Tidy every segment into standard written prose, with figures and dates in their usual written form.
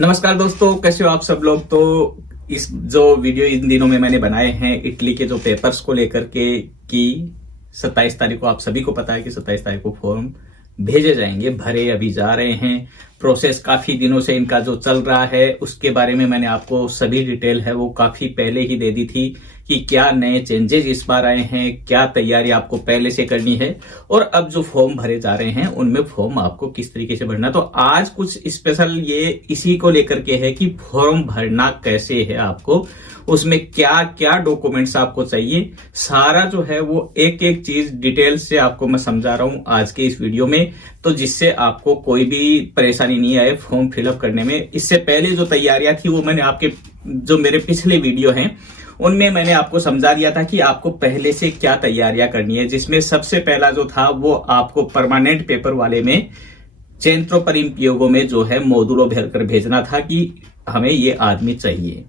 नमस्कार दोस्तों, कैसे हो आप सब लोग। तो इस जो वीडियो इन दिनों में मैंने बनाए हैं इटली के जो पेपर्स को लेकर के कि 27 तारीख को आप सभी को पता है कि 27 तारीख को फॉर्म भेजे जाएंगे, भरे अभी जा रहे हैं। प्रोसेस काफी दिनों से इनका जो चल रहा है उसके बारे में मैंने आपको सभी डिटेल है वो काफी पहले ही दे दी थी कि क्या नए चेंजेस इस बार आए हैं, क्या तैयारी आपको पहले से करनी है और अब जो फॉर्म भरे जा रहे हैं उनमें फॉर्म आपको किस तरीके से भरना। तो आज कुछ स्पेशल ये इसी को लेकर के है कि फॉर्म भरना कैसे है, आपको उसमें क्या क्या डॉक्यूमेंट्स आपको चाहिए, सारा जो है वो एक एक चीज डिटेल से आपको मैं समझा रहा हूं आज के इस वीडियो में। तो जिससे आपको कोई भी परेशानी नहीं आए फॉर्म फिलअप करने में। इससे पहले जो तैयारियां थी वो मैंने आपके जो मेरे पिछले वीडियो हैं उनमें मैंने आपको समझा दिया था कि आपको पहले से क्या तैयारियां करनी है, जिसमें सबसे पहला जो था वो आपको परमानेंट पेपर वाले में चेंत्रो परिम्पियोगो में जो है मोदुलो भरकर भेजना था कि हमें ये आदमी चाहिए।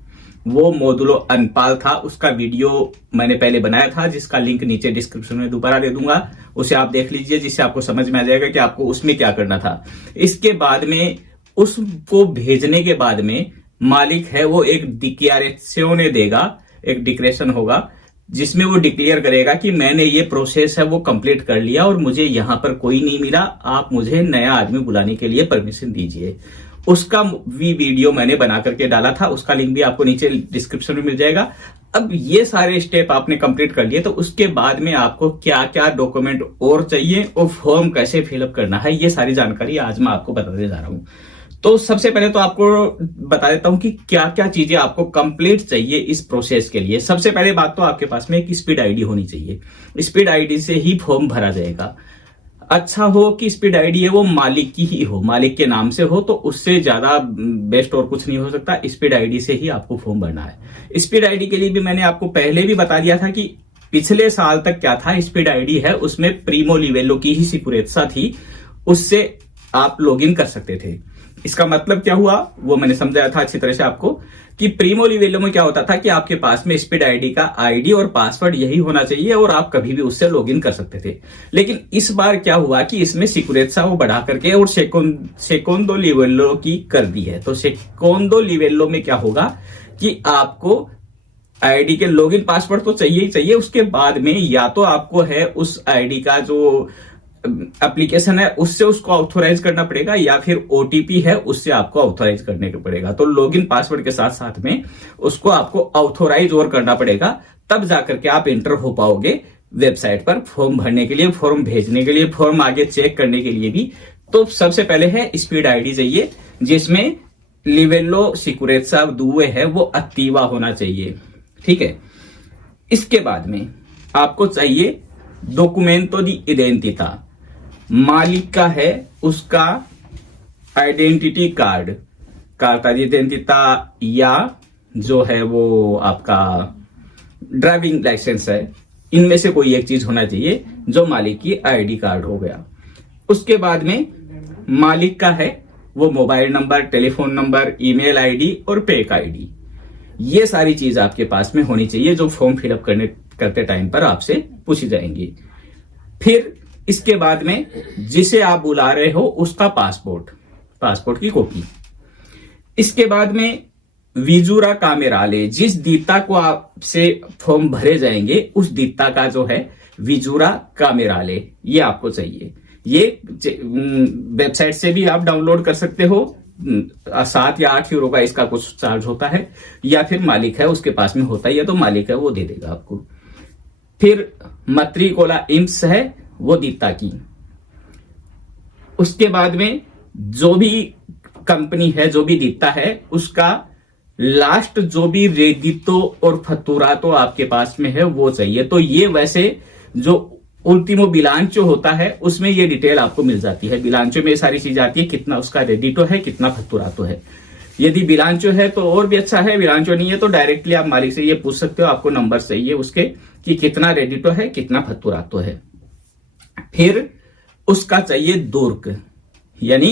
वो मोदुलो अनपाल था, उसका वीडियो मैंने पहले बनाया था जिसका लिंक नीचे डिस्क्रिप्शन में दोबारा दे दूंगा, उसे आप देख लीजिए जिससे आपको समझ में आ जाएगा कि आपको उसमें क्या करना था। इसके बाद में उसको भेजने के बाद में मालिक है वो एक डिक्लेरेशन देगा, एक डिक्लेरेशन होगा जिसमें वो डिक्लेयर करेगा कि मैंने ये प्रोसेस है वो कंप्लीट कर लिया और मुझे यहां पर कोई नहीं मिला, आप मुझे नया आदमी बुलाने के लिए परमिशन दीजिए। उसका भी वीडियो मैंने बना करके डाला था, उसका लिंक भी आपको नीचे डिस्क्रिप्शन में मिल जाएगा। अब ये सारे स्टेप आपने कंप्लीट कर लिए तो उसके बाद में आपको क्या क्या डॉक्यूमेंट और चाहिए और फॉर्म कैसे फिलअप करना है, ये सारी जानकारी आज मैं आपको बताने जा रहा हूं। तो सबसे पहले तो आपको बता देता हूं कि क्या क्या चीजें आपको कंप्लीट चाहिए इस प्रोसेस के लिए। सबसे पहले बात तो आपके पास में एक स्पीड आईडी होनी चाहिए, स्पीड आईडी से ही फॉर्म भरा जाएगा। अच्छा हो कि स्पीड आईडी है वो मालिक की ही हो, मालिक के नाम से हो, तो उससे ज्यादा बेस्ट और कुछ नहीं हो सकता। स्पीड आईडी से ही आपको फॉर्म भरना है। स्पीड आईडी के लिए भी मैंने आपको पहले भी बता दिया था कि पिछले साल तक क्या था, स्पीड आईडी है उसमें प्रीमो लिवेलो की ही सिक्योरिटी थी, उससे आप लॉगिन कर सकते थे। इसका मतलब क्या हुआ वो मैंने समझाया था अच्छी तरह से आपको कि प्रीमो लिवेलो में क्या होता था कि आपके पास में स्पीड आईडी का आईडी और पासवर्ड यही होना चाहिए और आप कभी भी उससे लॉगिन कर सकते थे। लेकिन इस बार क्या हुआ कि इसमें सिक्योरिटी वो बढ़ा करके और सेकोंडो लिवेलो की कर दी है। तो सेकोंडो लिवेलो में क्या होगा कि आपको आईडी के लॉगिन पासवर्ड तो चाहिए ही चाहिए, उसके बाद में या तो आपको है उस आईडी का जो एप्लीकेशन है उससे उसको ऑथोराइज करना पड़ेगा या फिर ओटीपी है उससे आपको ऑथोराइज करने को पड़ेगा। तो लॉगिन पासवर्ड के साथ साथ में उसको आपको ऑथोराइज और करना पड़ेगा, तब जाकर के आप एंटर हो पाओगे वेबसाइट पर फॉर्म भरने के लिए, फॉर्म भेजने के लिए, फॉर्म आगे चेक करने के लिए भी। तो सबसे पहले है स्पीड आईडी चाहिए जिसमें लिवेलो सिक्योरेट्सा दुए है वो एक्टिवा होना चाहिए, ठीक है। इसके बाद में आपको चाहिए डॉक्यूमेंटो दी इडेंटिटा, मालिक का है उसका आइडेंटिटी कार्ड, कार्ता दी इडेंटिटा या जो है वो आपका ड्राइविंग लाइसेंस है, इनमें से कोई एक चीज होना चाहिए जो मालिक की आईडी कार्ड हो गया। उसके बाद में मालिक का है वो mobile number, telephone number, email ID और पेक आईडी, ये सारी चीज आपके पास में होनी चाहिए जो फॉर्म फिलअप करते टाइम पर आपसे पूछी जाएंगी। फिर इसके बाद में जिसे आप बुला रहे हो उसका पासपोर्ट की कॉपी। इसके बाद में विजुरा कामेराले, जिस दीता को आपसे फॉर्म भरे जाएंगे उस दीता का जो है विजुरा कामेराले ये आपको चाहिए। ये वेबसाइट से भी आप डाउनलोड कर सकते हो, 7 या 8 यूरो का इसका कुछ चार्ज होता है, या फिर मालिक है उसके पास में होता है या तो मालिक है वो दे देगा आपको। फिर मत्रिकोला इम्स है वो दीता की। उसके बाद में जो भी कंपनी है जो भी दीता है उसका लास्ट जो भी रेडितो और फतुरातो आपके पास में है वो चाहिए। तो ये वैसे जो उल्टीमो बिलांचो होता है उसमें ये डिटेल आपको मिल जाती है, बिलांचो में ये सारी चीज आती है, कितना उसका रेडिटो है, कितना फतुरातो है। यदि बिलांचो है तो और भी अच्छा है, बिलांचो नहीं है तो डायरेक्टली आप मालिक से ये पूछ सकते हो, आपको नंबर चाहिए उसके कि कितना रेडिटो है, कितना फतुरातो है। फिर उसका चाहिए दुर्क, यानी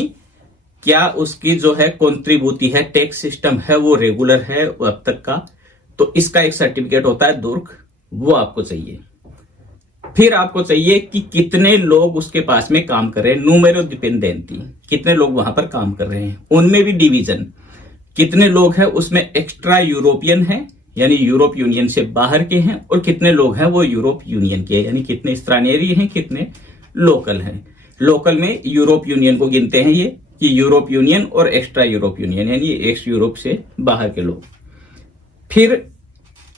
क्या उसकी जो है कॉन्ट्रीब्यूटी है, टैक्स सिस्टम है वो रेगुलर है अब तक का, तो इसका एक सर्टिफिकेट होता है दुर्क, वो आपको चाहिए। फिर आपको चाहिए कि कितने लोग उसके पास में काम कर रहे हैं, नूमेरो डिपेंडेंटी, कितने लोग वहां पर काम कर रहे हैं, उनमें भी डिवीजन, कितने लोग हैं उसमें एक्स्ट्रा यूरोपियन हैं यानी यूरोप यूनियन से बाहर के हैं, और कितने लोग हैं वो यूरोप यूनियन के यानी कितने स्थानीय हैं, कितने लोकल हैं। लोकल में यूरोप यूनियन को गिनते हैं ये कि यूरोप यूनियन और एक्स्ट्रा यूरोप यूनियन यानी एक्स यूरोप से बाहर के लोग। फिर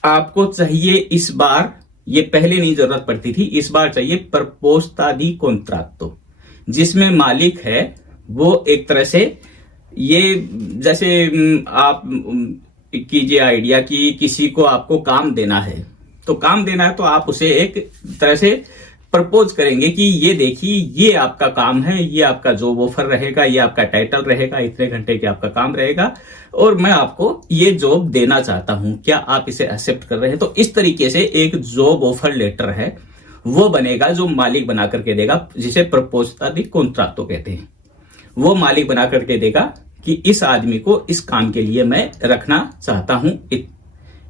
आपको चाहिए इस बार, ये पहले नहीं जरूरत पड़ती थी, इस बार चाहिए प्रपोस्ता दी कॉन्ट्रैक्टो, जिसमें मालिक है वो एक तरह से ये जैसे आप कीजिए आइडिया कि किसी को आपको काम देना है, तो काम देना है तो आप उसे एक तरह से प्रपोज करेंगे कि ये देखिए ये आपका काम है, ये आपका जॉब ऑफर रहेगा, ये आपका टाइटल रहेगा, इतने घंटे के आपका काम रहेगा और मैं आपको ये जॉब देना चाहता हूं, क्या आप इसे एक्सेप्ट कर रहे हैं। तो इस तरीके से एक जॉब ऑफर लेटर है वो बनेगा जो मालिक बना करके देगा, जिसे प्रपोस्ता दी कॉन्ट्रैक्टो कहते हैं। वो मालिक बना करके देगा कि इस आदमी को इस काम के लिए मैं रखना चाहता हूं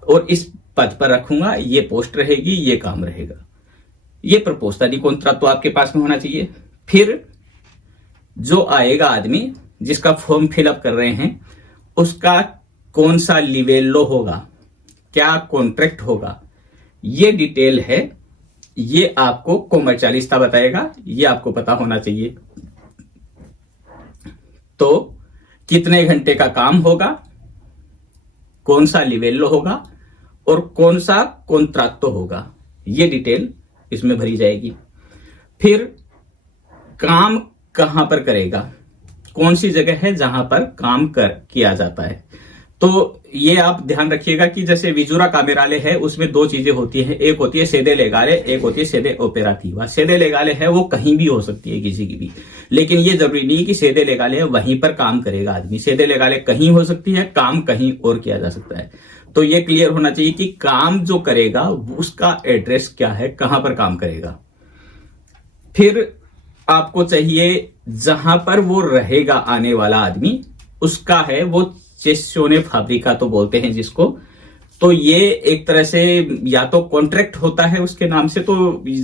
और इस पद पर रखूंगा, ये पोस्ट रहेगी, ये काम रहेगा। ये प्रपोस्ता दी कॉन्ट्रैक्टो आपके पास में होना चाहिए। फिर जो आएगा आदमी जिसका फॉर्म फिलअप कर रहे हैं उसका कौन सा लिवेलो होगा, क्या कॉन्ट्रैक्ट होगा, ये डिटेल है, ये आपको कॉमर्शियलिस्ता बताएगा, ये आपको पता होना चाहिए। तो कितने घंटे का काम होगा, कौन सा लिवेलो होगा और कौन सा कॉन्ट्रैक्टो होगा, ये डिटेल इसमें भरी जाएगी। फिर काम कहां पर करेगा, कौन सी जगह है जहां पर काम किया जाता है। तो ये आप ध्यान रखिएगा कि जैसे विजुरा कामेराले है उसमें दो चीजें होती है, एक होती है सेदे लेगाले, एक होती है सेदे ओपेराटिवा। सेदे लेगाले है वो कहीं भी हो सकती है किसी की भी, लेकिन ये जरूरी नहीं कि सेदे लेगाले है वहीं पर काम करेगा आदमी। सेदे लेगाले कहीं हो सकती है, काम कहीं और किया जा सकता है। तो ये क्लियर होना चाहिए कि काम जो करेगा उसका एड्रेस क्या है, कहां पर काम करेगा। फिर आपको चाहिए जहां पर वो रहेगा आने वाला आदमी उसका है वो चेस्योने फाब्रिका तो बोलते हैं जिसको। तो ये एक तरह से या तो कॉन्ट्रैक्ट होता है उसके नाम से, तो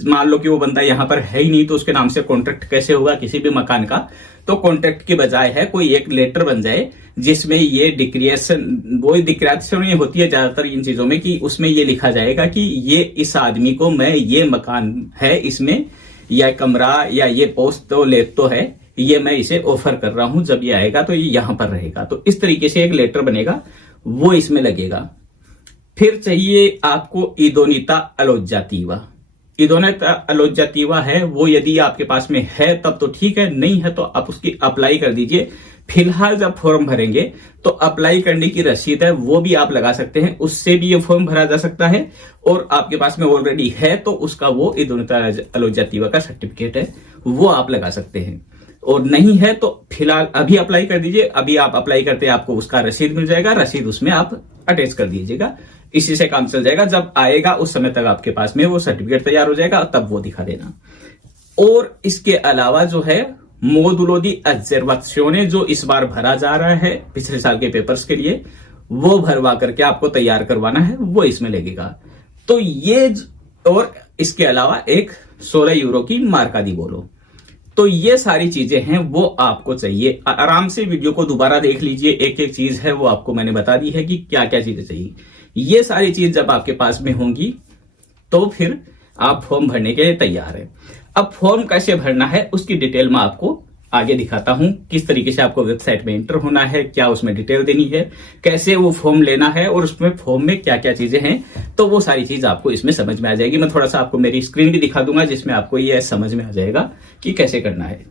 मान लो कि वो बंदा यहां पर है ही नहीं तो उसके नाम से कॉन्ट्रैक्ट कैसे होगा किसी भी मकान का। तो कॉन्ट्रैक्ट की बजाय है कोई एक लेटर बन जाए जिसमें ये डिक्रिएशन, वो डिक्रिएशन होती है ज्यादातर इन चीजों में, कि उसमें ये लिखा जाएगा कि ये इस आदमी को मैं ये मकान है इसमें या कमरा या ये पोस्ट तो लेतो है, ये मैं इसे ऑफर कर रहा हूं, जब ये आएगा तो ये यहां पर रहेगा। तो इस तरीके से एक लेटर बनेगा वो इसमें लगेगा। फिर चाहिए आपको इदोनिता अलोजातीवा। इदोनिता अलोजातीवा है वो यदि आपके पास में है तब तो ठीक है, नहीं है तो आप उसकी अप्लाई कर दीजिए। फिलहाल जब फॉर्म भरेंगे तो अप्लाई करने की रसीद है वो भी आप लगा सकते हैं, उससे भी ये फॉर्म भरा जा सकता है। और आपके पास में ऑलरेडी है तो उसका वो इदोनिता अलोजातीवा का सर्टिफिकेट है वो आप लगा सकते हैं, और नहीं है तो फिलहाल अभी अप्लाई कर दीजिए। अभी आप अप्लाई करते हैं आपको उसका रसीद मिल जाएगा, रसीद उसमें आप अटैच कर दीजिएगा, इसी से काम चल जाएगा। जब आएगा उस समय तक आपके पास में वो सर्टिफिकेट तैयार हो जाएगा, तब वो दिखा देना। और इसके अलावा जो है मोदुलो दी ऑब्जर्वाzione जो इस बार भरा जा रहा है पिछले साल के पेपर्स के लिए, वो भरवा करके आपको तैयार करवाना है, वो इसमें लगेगा। तो ये, और इसके अलावा एक 16 यूरो की मार्का दी बोलो। तो ये सारी चीजें हैं वो आपको चाहिए। आराम से वीडियो को दोबारा देख लीजिए, एक एक चीज है वो आपको मैंने बता दी है कि क्या क्या चीजें चाहिए। ये सारी चीज जब आपके पास में होंगी तो फिर आप फॉर्म भरने के लिए तैयार है। अब फॉर्म कैसे भरना है उसकी डिटेल मैं आपको आगे दिखाता हूं, किस तरीके से आपको वेबसाइट में एंटर होना है, क्या उसमें डिटेल देनी है, कैसे वो फॉर्म लेना है और उसमें फॉर्म में क्या क्या चीजें हैं। तो वो सारी चीज आपको इसमें समझ में आ जाएगी। मैं थोड़ा सा आपको मेरी स्क्रीन भी दिखा दूंगा जिसमें आपको ये समझ में आ जाएगा कि कैसे करना है।